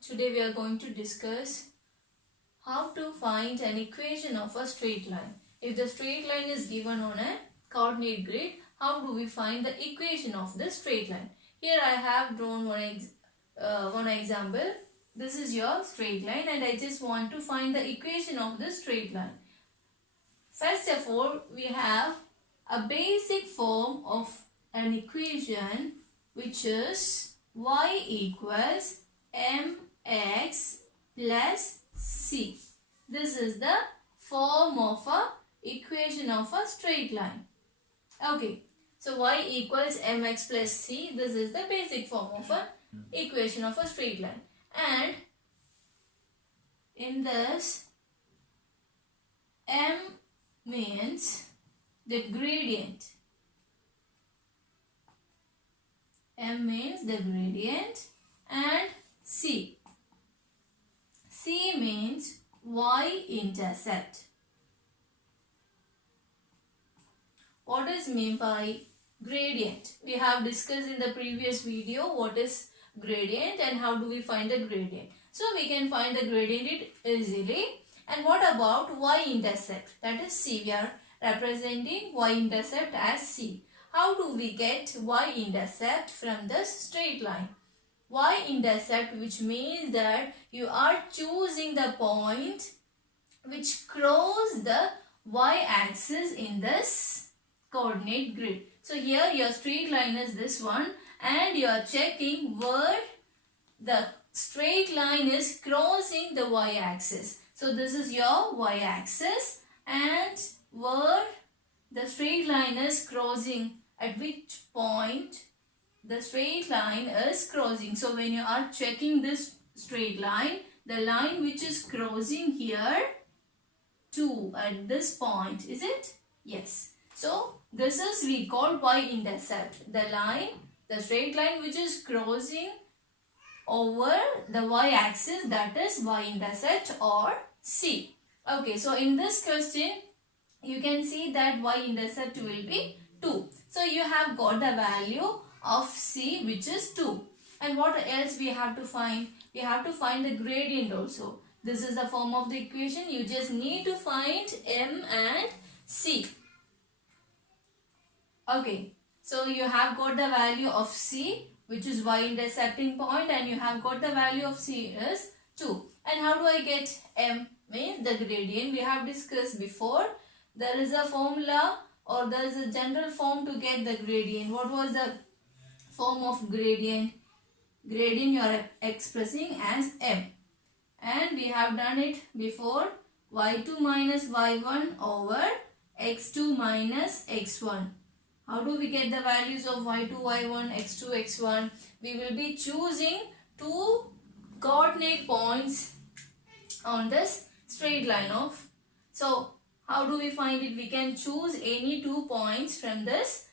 Today we are going to discuss how to find an equation of a straight line. If the straight line is given on a coordinate grid, how do we find the equation of the straight line? Here I have drawn one example. This is your straight line and I just want to find the equation of the straight line. First of all, we have a basic form of an equation which is y equals mx plus c. This is the form of a equation of a straight line. Okay, so y equals mx plus c. This is the basic form of a equation of a straight line. And in this, m means the gradient. M means the gradient and C. C means y-intercept. What is meant by gradient? We have discussed in the previous video what is gradient and how do we find the gradient. So we can find the gradient easily. And what about y-intercept? That is C. We are representing y-intercept as C. How do we get y-intercept from this straight line? Y-intercept, which means that you are choosing the point which crosses the y-axis in this coordinate grid. So here your straight line is this one and you are checking where the straight line is crossing the y-axis. So this is your y-axis and where the straight line is crossing, at which point the straight line is crossing. So when you are checking this straight line, the line which is crossing here 2 at this point, is it? Yes. So this is we call y-intercept. The line, the straight line which is crossing over the y-axis, that is y-intercept or C. Okay, so in this question, you can see that y-intercept will be 2. So you have got the value of C which is 2. And what else we have to find? We have to find the gradient also. This is the form of the equation. You just need to find M and C. Okay, so you have got the value of C which is y-intercepting point and you have got the value of C is 2. And how do I get M? Means the gradient. We have discussed before. There is a formula or there is a general form to get the gradient. What was the form of gradient? Gradient you are expressing as M. And we have done it before. y2 minus y1 over x2 minus x1. How do we get the values of y2, y1, x2, x1? We will be choosing two coordinate points on this straight line of. So how do we find it? We can choose any 2 points from this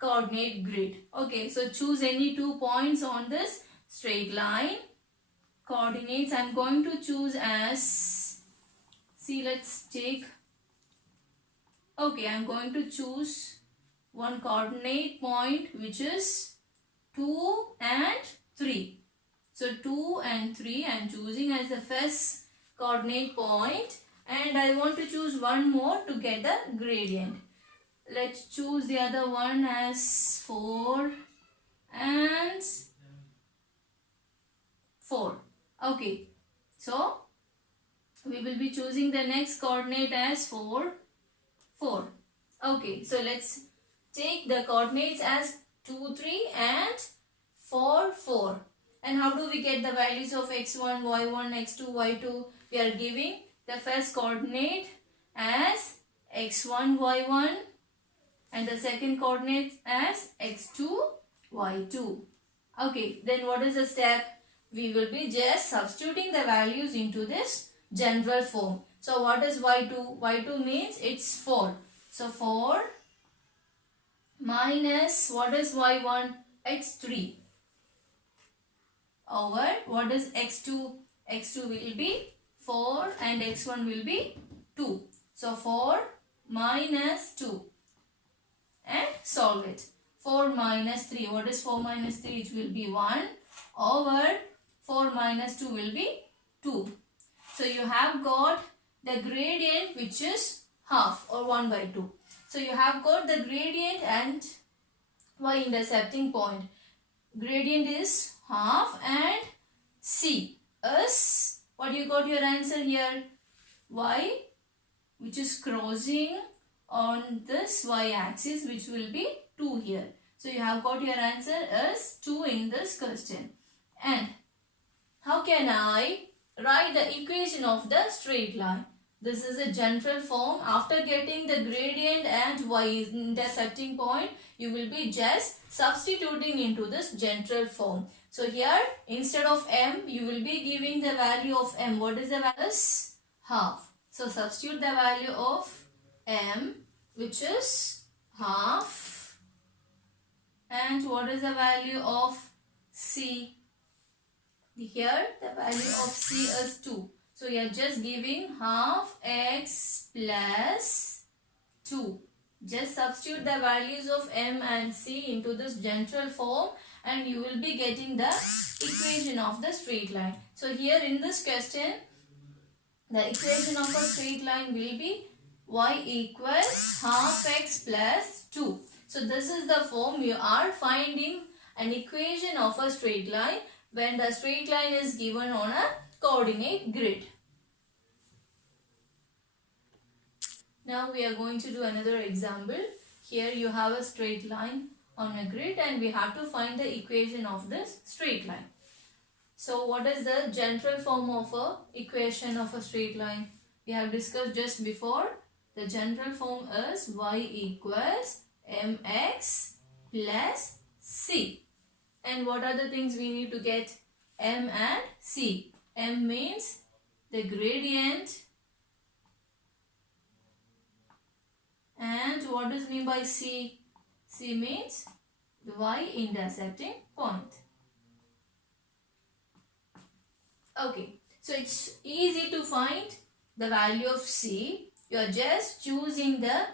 coordinate grid. Okay, so choose any 2 points on this straight line. Coordinates I am going to choose as, see, let's take, okay, I am going to choose one coordinate point which is 2 and 3. So 2 and 3 I am choosing as the first coordinate point and I want to choose one more to get the gradient. Let's choose the other one as 4 and 4. Okay, so we will be choosing the next coordinate as 4, 4. Okay, so let's take the coordinates as 2, 3 and 4, 4. And how do we get the values of x1, y1, x2, y2? We are giving the first coordinate as x1, y1 and the second coordinate as x2, y2. Okay, then what is the step? We will be just substituting the values into this general form. So what is y2? y2 means it's 4. So 4 minus what is y1? It's 3. Over what is x2? x2 will be 4 and x1 will be 2. So 4 minus 2 and solve it. 4 minus 3. What is 4 minus 3? It will be 1 over 4 4 minus 2 will be 2. So you have got the gradient which is half or 1 by 2. So you have got the gradient and y-intercepting point. Gradient is half and C is, what you got your answer here? Y, which is crossing on this y-axis, which will be 2 here. So you have got your answer as 2 in this question. And how can I write the equation of the straight line? This is a general form. After getting the gradient and y-intercepting point, you will be just substituting into this general form. So here, instead of m, you will be giving the value of m. What is the value? Is half. So substitute the value of m, which is half. And what is the value of c? Here, the value of c is 2. So you are just giving half x plus 2. Just substitute the values of m and c into this general form and you will be getting the equation of the straight line. So here in this question, the equation of a straight line will be y equals half x plus 2. So this is the form you are finding an equation of a straight line when the straight line is given on a coordinate grid. Now we are going to do another example. Here you have a straight line on a grid and we have to find the equation of this straight line. So what is the general form of a equation of a straight line? We have discussed just before. The general form is y equals mx plus c. And what are the things we need to get? M and c. M means the gradient. And what does mean by c? C means the y-intercepting point. Okay, so it's easy to find the value of c. You are just choosing the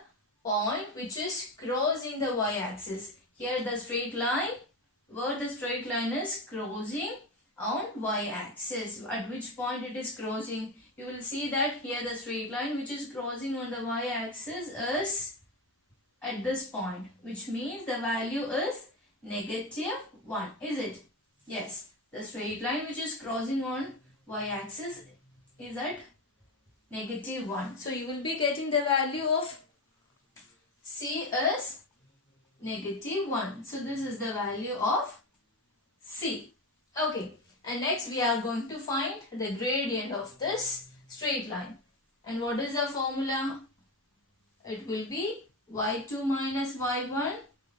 point which is crossing the y-axis. Here the straight line, where the straight line is crossing on y-axis. At which point it is crossing? You will see that here the straight line which is crossing on the y-axis is at this point, which means the value is -1. Is it? Yes. The straight line which is crossing on y-axis is at -1. So you will be getting the value of c is -1. So this is the value of c. Okay. And next we are going to find the gradient of this straight line. And what is the formula? It will be y2 minus y1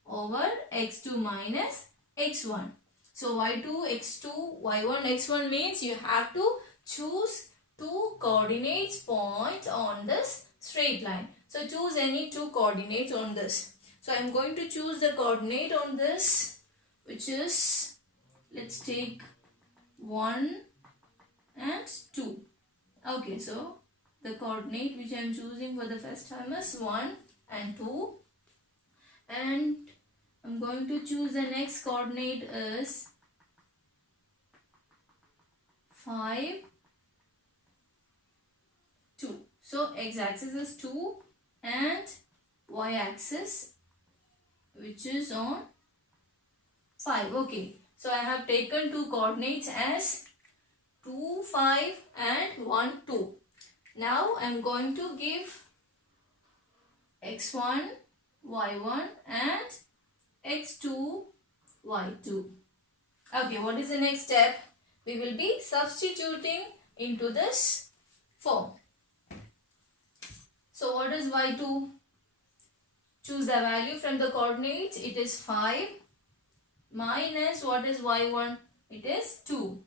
over x2 minus x1. So y2, x2, y1, x1 means you have to choose two coordinates points on this straight line. So choose any two coordinates on this. So I am going to choose the coordinate on this, which is, let's take 1 and 2. Okay, so the coordinate which I am choosing for the first time is 1 and 2. And I'm going to choose the next coordinate is 5, 2. So x-axis is 2 and y-axis which is on 5. Okay. So I have taken two coordinates as 2, 5 and 1, 2. Now I am going to give x1, y1 and x2, y2. Okay, what is the next step? We will be substituting into this form. So what is y2? Choose the value from the coordinates. It is 5 minus what is y1? It is 2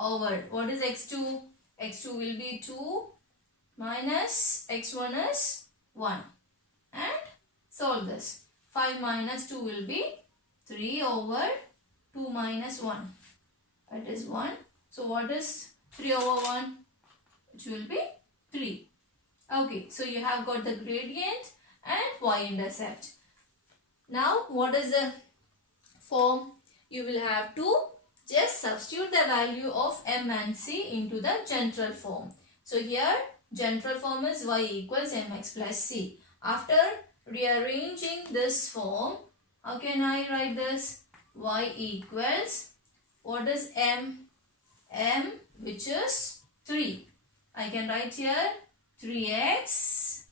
over what is x2? x2 will be 2 minus x1 is 1. And solve this. 5 minus 2 will be 3 over 2 minus 1. That is 1. So what is 3 over 1? Which will be 3. Okay, so you have got the gradient and y-intercept. Now what is the form? You will have to Just substitute the value of m and c into the general form. So here general form is y equals mx plus c. After rearranging this form, how can I write this? Y equals, what is m? M, which is 3. I can write here 3x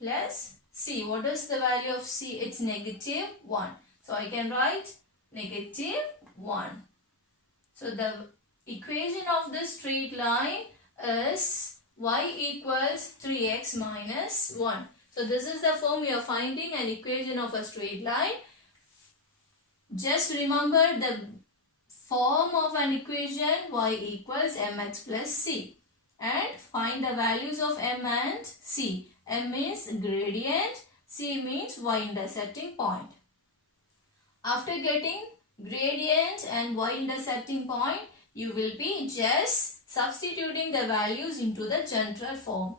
plus c. What is the value of c? It's negative 1. So I can write negative 1. So the equation of this straight line is y equals 3x minus 1. So this is the form we are finding an equation of a straight line. Just remember the form of an equation y equals mx plus c. And find the values of m and c. M means gradient, c means y-intercepting point. After getting gradient and y-intercepting point, you will be just substituting the values into the general form.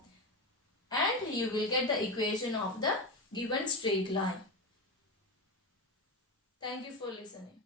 And you will get the equation of the given straight line. Thank you for listening.